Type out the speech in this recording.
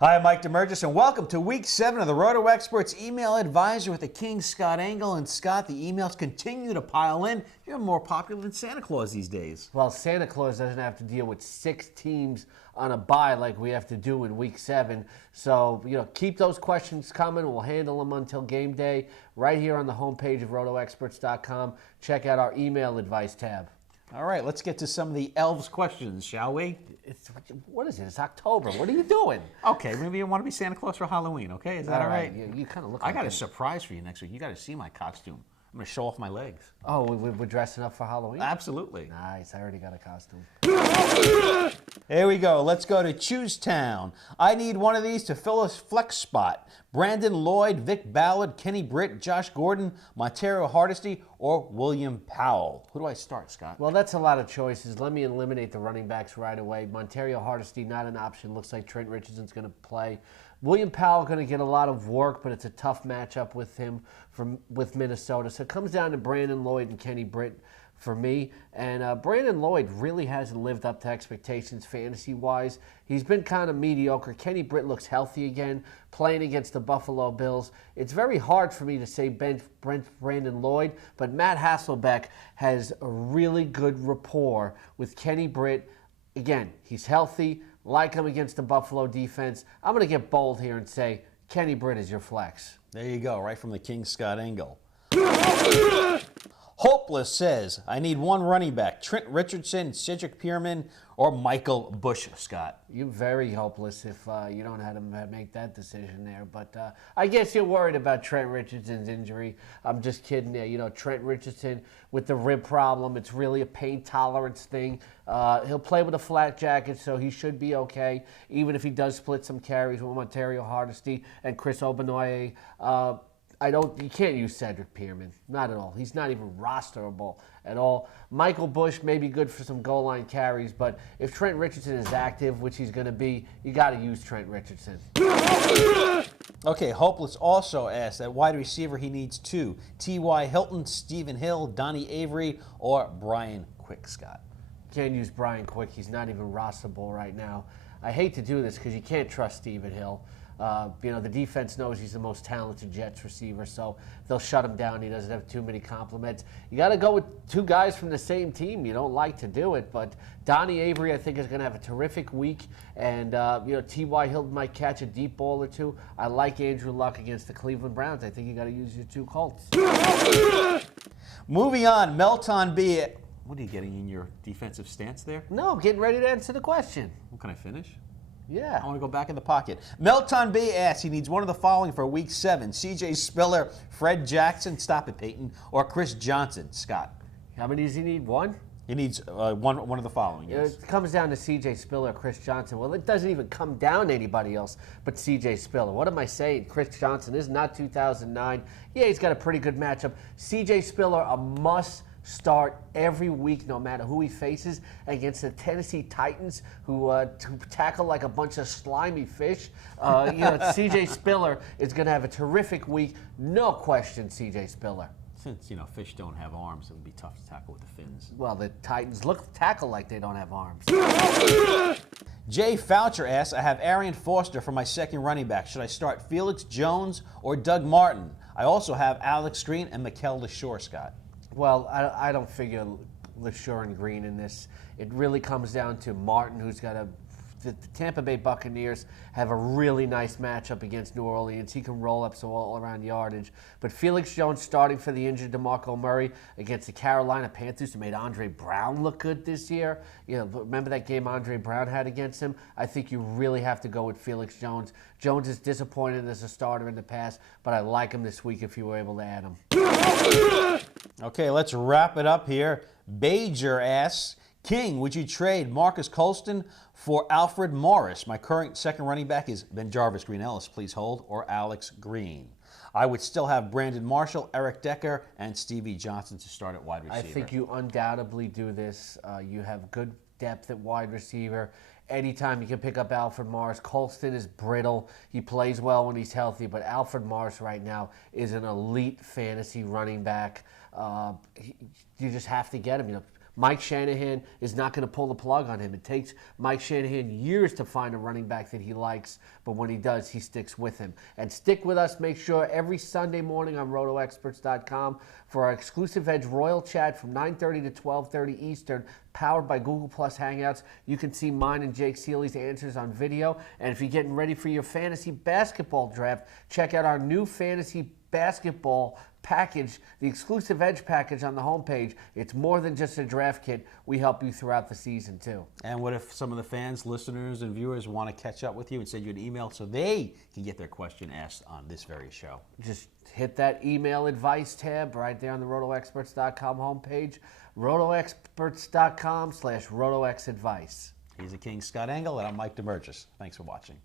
Hi, I'm Mike DeMurgis, and welcome to Week 7 of the RotoExperts Email Advisor with the King, Scott Engel. And Scott, the emails continue to pile in. You're more popular than Santa Claus these days. Well, Santa Claus doesn't have to deal with 6 teams on a bye like we have to do in Week 7. So, keep those questions coming. We'll handle them until game day right here on the homepage of RotoExperts.com. Check out our email advice tab. All right, let's get to some of the elves' questions, shall we? What is it? It's October. What are you doing? Okay, maybe you want to be Santa Claus for Halloween, okay? Is that all right? You kind of look I like got a it. surprise for you next week. You got to see my costume. I'm going to show off my legs. Oh, we're dressing up for Halloween? Absolutely. Nice. I already got a costume. Here we go. Let's go to Choosetown. I need one of these to fill a flex spot. Brandon Lloyd, Vic Ballard, Kenny Britt, Josh Gordon, Montario Hardesty, or William Powell. Who do I start, Scott? Well, that's a lot of choices. Let me eliminate the running backs right away. Montario Hardesty, not an option. Looks like Trent Richardson's going to play. William Powell going to get a lot of work, but it's a tough matchup with him with Minnesota. So it comes down to Brandon Lloyd and Kenny Britt for me. And Brandon Lloyd really hasn't lived up to expectations fantasy-wise. He's been kind of mediocre. Kenny Britt looks healthy again, playing against the Buffalo Bills. It's very hard for me to say Brandon Lloyd, but Matt Hasselbeck has a really good rapport with Kenny Britt. Again, he's healthy. Like him against the Buffalo defense. I'm going to get bold here and say Kenny Britt is your flex. There you go, right from the King, Scott Engel. Hopeless says, I need one running back, Trent Richardson, Cedric Pierman, or Michael Bush, Scott. You're very hopeless if you don't have to make that decision there. But I guess you're worried about Trent Richardson's injury. I'm just kidding there. Trent Richardson with the rib problem, it's really a pain tolerance thing. He'll play with a flat jacket, so he should be okay, even if he does split some carries with Montario Hardesty and Chris Ogbonnia. You can't use Cedric Pierman. Not at all. He's not even rosterable at all. Michael Bush may be good for some goal line carries, but if Trent Richardson is active, which he's going to be, you got to use Trent Richardson. Okay, Hopeless also asked at wide receiver he needs 2. T.Y. Hilton, Stephen Hill, Donnie Avery, or Brian Quick, Scott. Can't use Brian Quick. He's not even rosterable right now. I hate to do this because you can't trust Stephen Hill. The defense knows he's the most talented Jets receiver, so they'll shut him down. He doesn't have too many compliments. You got to go with 2 guys from the same team. You don't like to do it, but Donnie Avery, I think, is going to have a terrific week, and T.Y. Hilton might catch a deep ball or 2. I like Andrew Luck against the Cleveland Browns. I think you got to use your 2 Colts. Moving on, Melton B. What are you getting in your defensive stance there? No, I'm getting ready to answer the question. Well, can I finish? Yeah. I want to go back in the pocket. Melton B. asks he needs one of the following for Week 7. C.J. Spiller, Fred Jackson, stop it, Peyton, or Chris Johnson, Scott. How many does he need? 1? He needs one of the following, yes. It comes down to C.J. Spiller, Chris Johnson. Well, it doesn't even come down to anybody else but C.J. Spiller. What am I saying? Chris Johnson is not 2009. Yeah, he's got a pretty good matchup. C.J. Spiller, a must start every week, no matter who he faces, against the Tennessee Titans, who tackle like a bunch of slimy fish. C.J. Spiller is going to have a terrific week. No question, C.J. Spiller. Since, fish don't have arms, it would be tough to tackle with the fins. Well, the Titans tackle like they don't have arms. Jay Foucher asks, I have Arian Foster for my second running back. Should I start Felix Jones or Doug Martin? I also have Alex Green and Mikel LeSure, Scott. Well, I don't figure LeSure and Green in this. It really comes down to Martin, who's got the Tampa Bay Buccaneers have a really nice matchup against New Orleans. He can roll up some all-around yardage. But Felix Jones starting for the injured DeMarco Murray against the Carolina Panthers, who made Andre Brown look good this year. Remember that game Andre Brown had against him? I think you really have to go with Felix Jones. Jones is disappointed as a starter in the past, but I like him this week if you were able to add him. Okay, let's wrap it up here. Bajer asks, King, would you trade Marcus Colston for Alfred Morris? My current second running back is BenJarvus Green-Ellis, please hold, or Alex Green. I would still have Brandon Marshall, Eric Decker, and Stevie Johnson to start at wide receiver. I think you undoubtedly do this. You have good depth at wide receiver. Anytime you can pick up Alfred Morris. Colston is brittle. He plays well when he's healthy, but Alfred Morris right now is an elite fantasy running back. You just have to get him. Mike Shanahan is not going to pull the plug on him. It takes Mike Shanahan years to find a running back that he likes, but when he does, he sticks with him. And stick with us. Make sure every Sunday morning on RotoExperts.com for our exclusive Edge Royal Chat from 9:30 to 12:30 Eastern, powered by Google Plus Hangouts. You can see mine and Jake Seeley's answers on video. And if you're getting ready for your fantasy basketball draft, check out our new fantasy basketball package, the exclusive Edge package on the homepage. It's more than just a draft kit. We help you throughout the season too. And what if some of the fans, listeners, and viewers want to catch up with you and send you an email so they can get their question asked on this very show? Just hit that email advice tab right there on the RotoExperts.com homepage, RotoExperts.com/RotoXadvice. He's the King, Scott Engel, and I'm Mike DeMurgis. Thanks for watching.